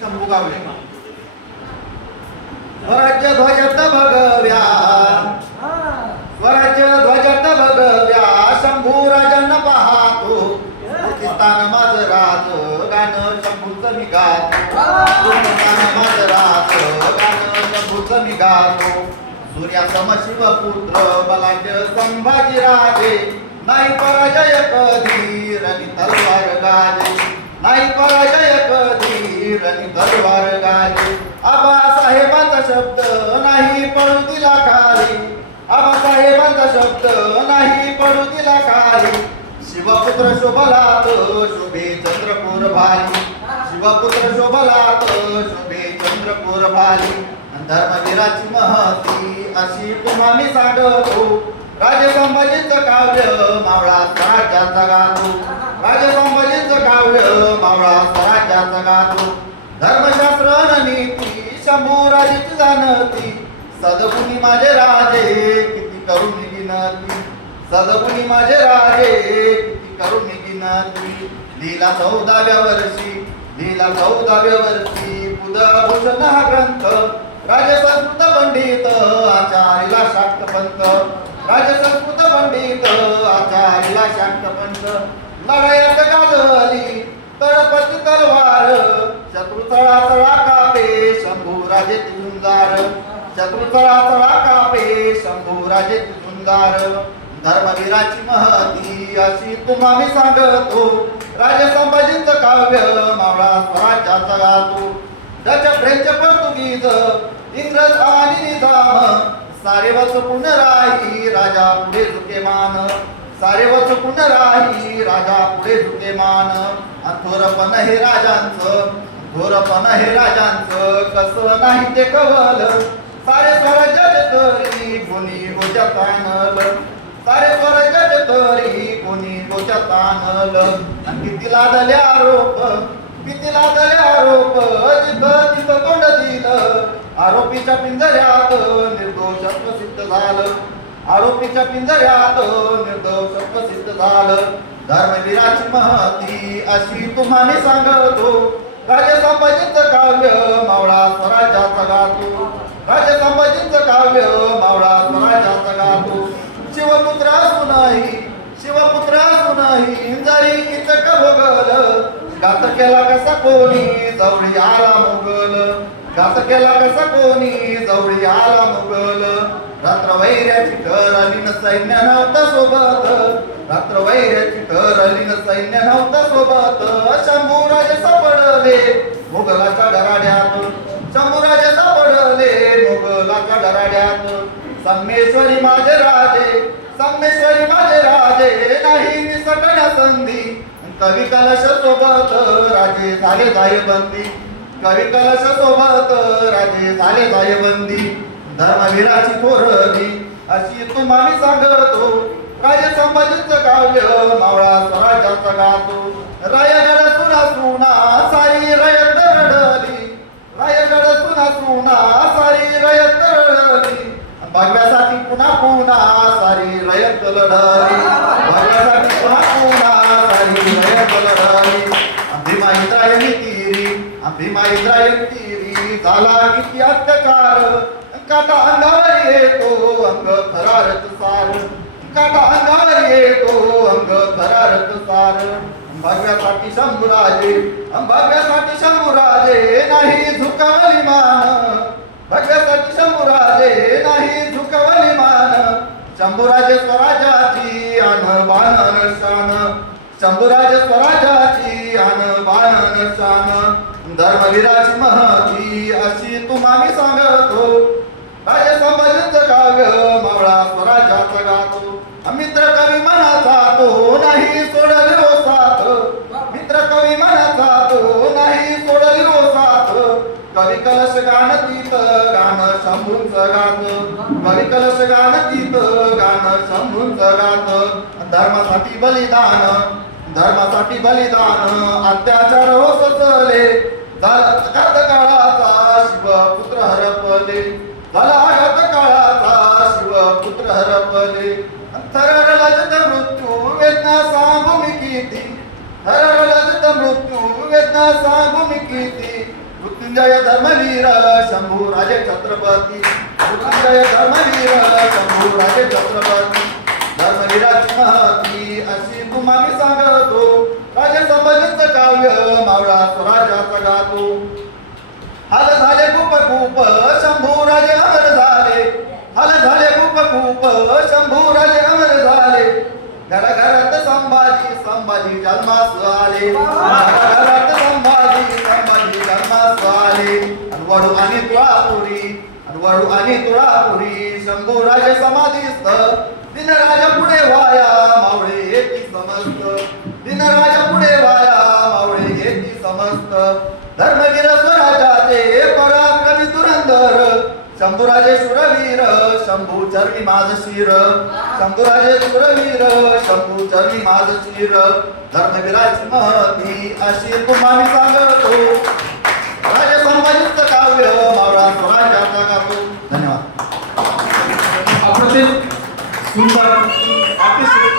शंभू गावले स्वराज्य ध्वजत भगव्या. स्वराज्य ध्वजत भगव्या. शंभू राजन पाहतो. पाकिस्तान माझ राज गाणं शंभूच मी गातो. पाकिस्तान माझ राज गाणं शंभूच मी गातो. सूर्या सम शिवपुत्र बलाढ्य संभाजी राजे. नाही पराजय कधी रणी तलवार गाजे. नाही पराजय कधी रणी तलवार गाजे आबासाहेबांचा शब्द नाही पडू तिला खाली आबासाहेबांचा शब्द नाही पडू तिला खाली शिवपुत्र शोभलात शुभे चंद्रपूर भाली शिवपुत्र शोभलात शुभे चंद्रपूर भाली धर्मवीराची महती अशी तुम्हा मी सांगतो. राजे संभाजींचं काव्य मावळा स्वराज्याचा गातो. राजसंभाजीचं काव्य मावळा सराच्या जगातो धर्मशास्त्र नीती शंभूराजीच जाणती सदगुणी माझे राजे किती करून गिनती। सदगुणी माझे राजे किती करून गिनती। लीला चौदाव्या वर्षी लीला चौदाव्या वर्षी बुधभूषण हा ग्रंथ। राजसंस्कृत पंडित आचार्यला शाक्त पंत राजे पंडित आचार्यला शाक्त पंत लढायात गाजली तळपती तलवार शत्रुतळा तळा कापे शंभू राजे झुंजार शत्रू तळा कापे शंभू राजे झुंजार धर्मवीराची महती अशी तुम्हा मी सांगतो. राजे संभाजीच काव्य मावळा स्वराज्याचा गातो. डच फ्रेंच पोर्तुगीज इंग्रज आणि निजाम. सारे वचकून राही राजा पुढे झुके मान. सारे वचकून राही राजा पुढे झुके मान. थोरपण हे राजांचं थोरपण हे राजांचं कसं नाही ते कवल सारे स्वराज्याचे तरी कोणी गोच्या तानल सारे स्वराज्याचे तरी कोणी गोच्या तानल आणि किती लादले आरोप किती लादले आरोप जिथं तिथं तोंड दिलं. आरोपीच्या पिंजऱ्यात निर्दोष प्रसिद्ध झालं. आरोपीच्या पिंजऱ्यात निर्दोष प्रसिद्ध झालं. धर्मवीराची महती अशी तुम्हाला सांगतो. राजे संभाजींचं काव्य मावळा स्वराज्याचा गातो राजे संभाजींचं काव्य मावळा स्वराज्याचा गातो शिवपुत्र असूनही शिवपुत्र असूनही जरी इतक भोगल गात केला कसा कोणी जवळी आला मुगल? गात केला कसा कोणी जवळी आला मुगल? रात्र वैर्याची कर आली न सैन्य नव्हता सोबत. रात्र वैर्याची कर सैन्य नव्हतं सोबत शंभूराजे सापडले मुघलाच्या गराड्यात शंभूराजे सापडले मुघलाच्या गराड्यात संमेश्वरी माझे राजे संमेश्वरी माझे राजे नाही निसटण्या संधी कवी कलश सोबत राजे झाले जायबंदी कवी कलश सोबत राजे झाले जायबंदी धर्मवीराची थोरली अशी तुम्हाला सांगतो. काय संभाजीचं काव्य मावळा स्वराज्याचा गातो. रायगड सुना सुना सारी रयत रडली. रायगड सुना सुना सारी रयत रडली. भगव्यासाठी पुन्हा पुन्हा सारी रयत लढली. भगव्यासाठी पुन्हा पुन्हा सारी रयत लढली. भीमा इंद्रायणी तिरी भीमा इंद्रायणी तिरी झाला किती अत्याचार. काटा अंगावर येतो अंग फरारत सार. काटा अंग शंभू राजे भगव्यासाठी शंभू राजे नाही झुकावली मान। भगव्यासाठी शंभूराजे नाही झुकावली मान। शंभूराजे स्वराजाची आन बाणन शान शंभूराजे स्वराजाची आन बाणन शान धर्मवीराची महती अशी तुम्हाला सांगतो। राजे संभाजींचं काव्य मावळा स्वराजाचा गातो। कवी मनाचा तो नाही सोडली ओ साथ. मित्र कवी मनाचा तो नाही सोडली ओ साथ. कवी कलश गाण तीत गाण शंभूंचं गात. कवी कलश गाण तीत गाण शंभूंचं गात. धर्मासाठी बलिदान धर्मासाठी बलिदान. अत्याचार हो सचले झाला काळाचा शिव पुत्र हरपले. झाला वेदना सांगू किती? थररला मृत्यू वेदना सांगू किती? मृत्युंजय धर्मवीर शंभू राजे छत्रपती. मृत्युंजय धर्मवीर शंभू राजे छत्रपती. धर्मवीराची महती अशी तुम्हाला सांगतो. राजे संबंधित काव्य मावळा स्वराजाचा गातो. हाल झाले खूप खूप शंभू राजे अमर झाले. हाल झाले खूप खूप शंभू राजे अमर झाले. संभाजी संभाजी जन्मास आले घराघरात संभाजी संभाजी जन्मास आले आणि आणि तुळापुरी अनवाडू आणि तुळापुरी. शंभू राजे समाधीस्थ. दिनराजा पुढे वाया मावळे येती समस्त. दिनराजा पुढे वाया मावळे येती समस्त. धर्मवीर स्वराजाचे पराक्रमी धुरंधर. शंभूराजे सुरवीर शंभू चरणी माझ शिर. शंभूराजे शुरवीर शंभू चरणी माझ शिर. धर्मवीराची महती अशी तुम्हाला सांगतो.